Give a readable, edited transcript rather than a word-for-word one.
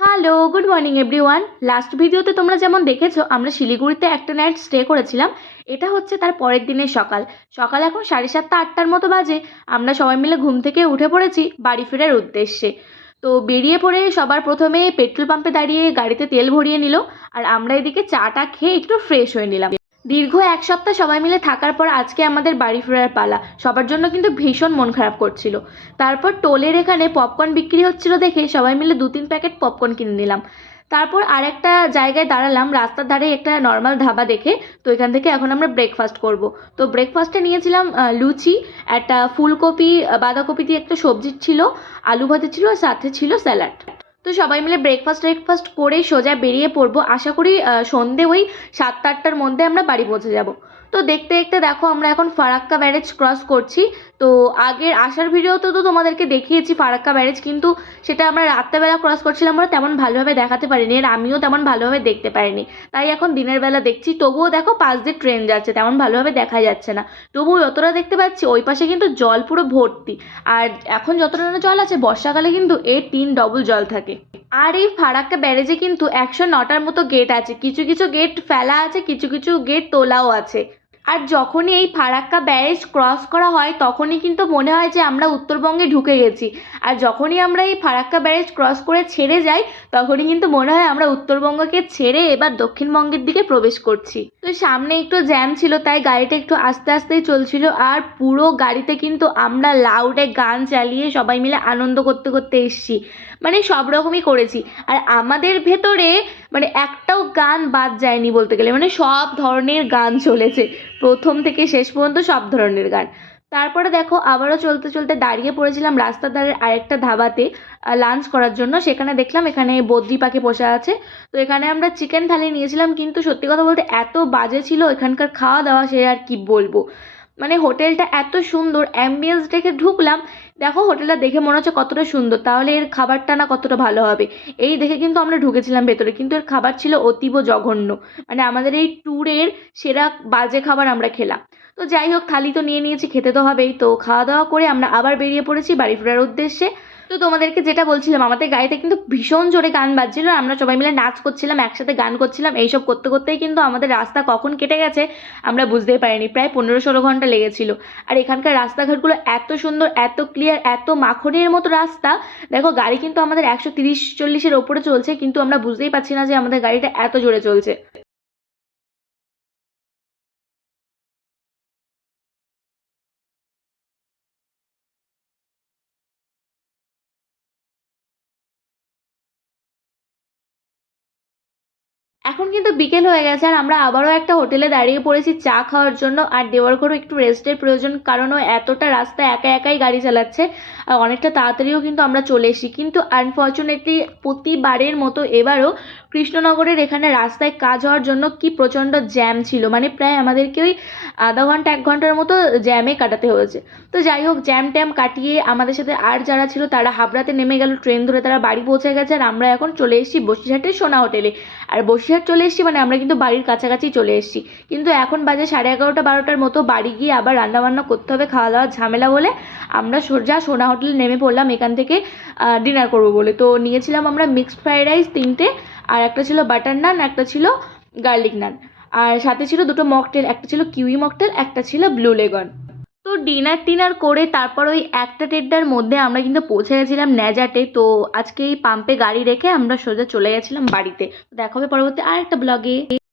Hello, good morning everyone. Last ভিডিওতে তোমরা যেমন দেখেছো আমরা শিলিগুড়িতে একটা নাইট স্টে করেছিলাম। এটা হচ্ছে তার পরের দিনের সকাল। সকাল এখন 7:30-8টার মতো বাজে। আমরা সবাই মিলে ঘুম থেকে উঠে পড়েছি বাড়ি ফেরার উদ্দেশ্যে। তো বেরিয়ে পড়ে সবার প্রথমে পেট্রোল পাম্পে দাঁড়িয়ে গাড়িতে তেল ভরিয়ে নিল। আর আমরা এদিকে চাটা খেয়ে একটু ফ্রেশ হয়ে নিলাম। দীর্ঘ এক সপ্তাহ সবাই মিলে থাকার পর আজকে আমাদের বাড়ি ফেরার পালা। সবার জন্য কিন্তু ভীষণ মন খারাপ করছিল। তারপর টোলের এখানে পপকর্ন বিক্রি হচ্ছিল দেখে সবাই মিলে 2-3 প্যাকেট পপকর্ন কিনে নিলাম। তারপর আরেকটা জায়গায় দাঁড়ালাম রাস্তার ধারে একটা নর্মাল ধাবা দেখে। তো এখান থেকে এখন আমরা ব্রেকফাস্ট করব। তো ব্রেকফাস্টে নিয়েছিলাম লুচি, একটা ফুলকপি বাঁধাকপি দিয়ে একটা সবজি ছিল, আলু ভাজা ছিল আর সাথে ছিল স্যালাড। তো সবাই মিলে ব্রেকফাস্ট করে সোজা বেরিয়ে পড়বো। আশা করি সন্ধে ওই 7-8টার মধ্যে আমরা বাড়ি পৌঁছে যাব। তো দেখতে দেখতে দেখো আমরা এখন ফারাক্কা ব্যারেজ ক্রস করছি। তো আগের আসার ভিডিওতে তো তোমাদেরকে দেখিয়েছি ফারাক্কা ব্যারেজ, কিন্তু সেটা আমরা রাত্রেবেলা ক্রস করছিলাম, আমরা তেমন ভালোভাবে দেখাতে পারিনি, আর আমিও তেমন ভালোভাবে দেখতে পারিনি। তাই এখন দিনের বেলা দেখছি। তবুও দেখো পাশ দিয়ে ট্রেন যাচ্ছে, তেমন ভালোভাবে দেখা যাচ্ছে না। তবুও যতটা দেখতে পাচ্ছি ওই পাশে কিন্তু জল পুরো ভর্তি। আর এখন যতটা না জল আছে, বর্ষাকালে কিন্তু এর 3 ডবল জল থাকে। আর এই ফারাক্কা ব্যারেজে কিন্তু 109টার মতো গেট আছে। কিছু কিছু গেট ফেলা আছে, কিছু কিছু গেট তোলাও আছে। আর যখনই এই ফারাক্কা ব্যারেজ ক্রস করা হয় তখনই কিন্তু মনে হয় যে আমরা উত্তরবঙ্গে ঢুকে গেছি। আর যখনই আমরা এই ফারাক্কা ব্যারেজ ক্রস করে ছেড়ে যাই তখনই কিন্তু মনে হয় আমরা উত্তরবঙ্গকে ছেড়ে এবার দক্ষিণবঙ্গের দিকে প্রবেশ করছি। তো সামনে একটু জ্যাম ছিল তাই গাড়িটা একটু আস্তে আস্তেই চলছিল। আর পুরো গাড়িতে কিন্তু আমরা লাউডে গান চালিয়ে সবাই মিলে আনন্দ করতে করতে এসছি। মানে সব রকমই করেছি। আর আমাদের ভেতরে মানে একটাও গান বাদ যায়নি বলতে গেলে, মানে সব ধরনের গান চলেছে প্রথম থেকে শেষ পর্যন্ত, সব ধরনের গান। তারপরে দেখো আবারও চলতে চলতে দাঁড়িয়ে পড়েছিলাম রাস্তার ধারের আরেকটা ধাবাতে লাঞ্চ করার জন্য। সেখানে দেখলাম এখানে বদ্রি পাখি বসে আছে। তো এখানে আমরা চিকেন থালি নিয়েছিলাম, কিন্তু সত্যি কথা বলতে এত বাজে ছিল এখানকার খাওয়া দাওয়া, সে আর কি বলবো। মানে হোটেলটা এত সুন্দর, অ্যাম্বিয়েন্স দেখে ঢুকলাম, দেখো হোটেলটা দেখে মনে হচ্ছে কতটা সুন্দর, তাহলে এর খাবারটা না কতটা ভালো হবে এই দেখে কিন্তু আমরা ঢুকেছিলাম ভেতরে, কিন্তু এর খাবার ছিল অতীব জঘন্য। মানে আমাদের এই ট্যুরের সেরা বাজে খাবার আমরা খেলাম। তো যাই হোক, থালি তো নিয়ে নিয়েছি, খেতে তো হবেই। তো খাওয়া দাওয়া করে আমরা আবার বেরিয়ে পড়েছি বাড়ি ফেরার উদ্দেশ্যে। তো তোমাদেরকে যেটা বলছিলাম, আমাদের গাড়িতে কিন্তু ভীষণ জোরে গান বাজছিল, আর আমরা সবাই মিলে নাচ করছিলাম, একসাথে গান করছিলাম। এইসব করতে করতেই কিন্তু আমাদের রাস্তা কখন কেটে গেছে আমরা বুঝতেই পারিনি, প্রায় 15-16 ঘন্টা লেগেছিল। আর এখানকার রাস্তাঘাটগুলো এত সুন্দর, এত ক্লিয়ার, এত মাখনের মতো রাস্তা। দেখো গাড়ি কিন্তু আমাদের 130-140-এর ওপরে চলছে, কিন্তু আমরা বুঝতেই পারছি না যে আমাদের গাড়িটা এত জোরে চলছে। এখন কিন্তু বিকেল হয়ে গেছে আর আমরা আবারও একটা হোটেলে দাঁড়িয়ে পড়েছি চা খাওয়ার জন্য। আর দেওয়ারঘরও একটু রেস্টের প্রয়োজন, কারণ ও এতটা রাস্তা একা একাই গাড়ি চালাচ্ছে। আর অনেকটা তাড়াতাড়িও কিন্তু আমরা চলে এসেছি, কিন্তু আনফর্চুনেটলি প্রতিবারের মতো এবারও কৃষ্ণনগরের এখানে রাস্তায় কাজ হওয়ার জন্য কি প্রচণ্ড জ্যাম ছিল। মানে প্রায় আমাদেরকে ওই আধা ঘন্টা 1 ঘন্টার মতো জ্যামে কাটাতে হয়েছে। তো যাই হোক, জ্যাম ট্যাম কাটিয়ে আমাদের সাথে আর যারা ছিল তারা হাবড়াতে নেমে গেল ট্রেন ধরে, তারা বাড়ি পৌঁছে গেছে। আর আমরা এখন চলে এসেছি বসিরহাটের সোনা হোটেলে। আর বসিরহাট চলে এসেছি মানে আমরা কিন্তু বাড়ির কাছাকাছি চলে এসেছি। কিন্তু এখন বাজে 11:30-12টার মতো, বাড়ি গিয়ে আবার রান্নাবান্না করতে হবে, খাওয়া দাওয়ার ঝামেলা বলে আমরা সোজা সোনা হোটেলে নেমে পড়লাম এখান থেকে ডিনার করবো বলে। তো নিয়েছিলাম আমরা মিক্সড ফ্রাইড রাইস 3টে, আর একটা ছিল বাটার নান, একটা ছিল গার্লিক নান, আর সাথে ছিল 2টো মকটেল, একটা ছিল কিউই মকটেল, একটা ছিল ব্লু লেগন। তো ডিনার টিনার করে তারপর ওই 1টা-1:30টার মধ্যে আমরা কিন্তু পৌঁছে গেছিলাম ন্যাজাটে। তো আজকে এই পাম্পে গাড়ি রেখে আমরা সোজা চলে গেছিলাম বাড়িতে। দেখা হবে পরবর্তী আরেকটা ব্লগে।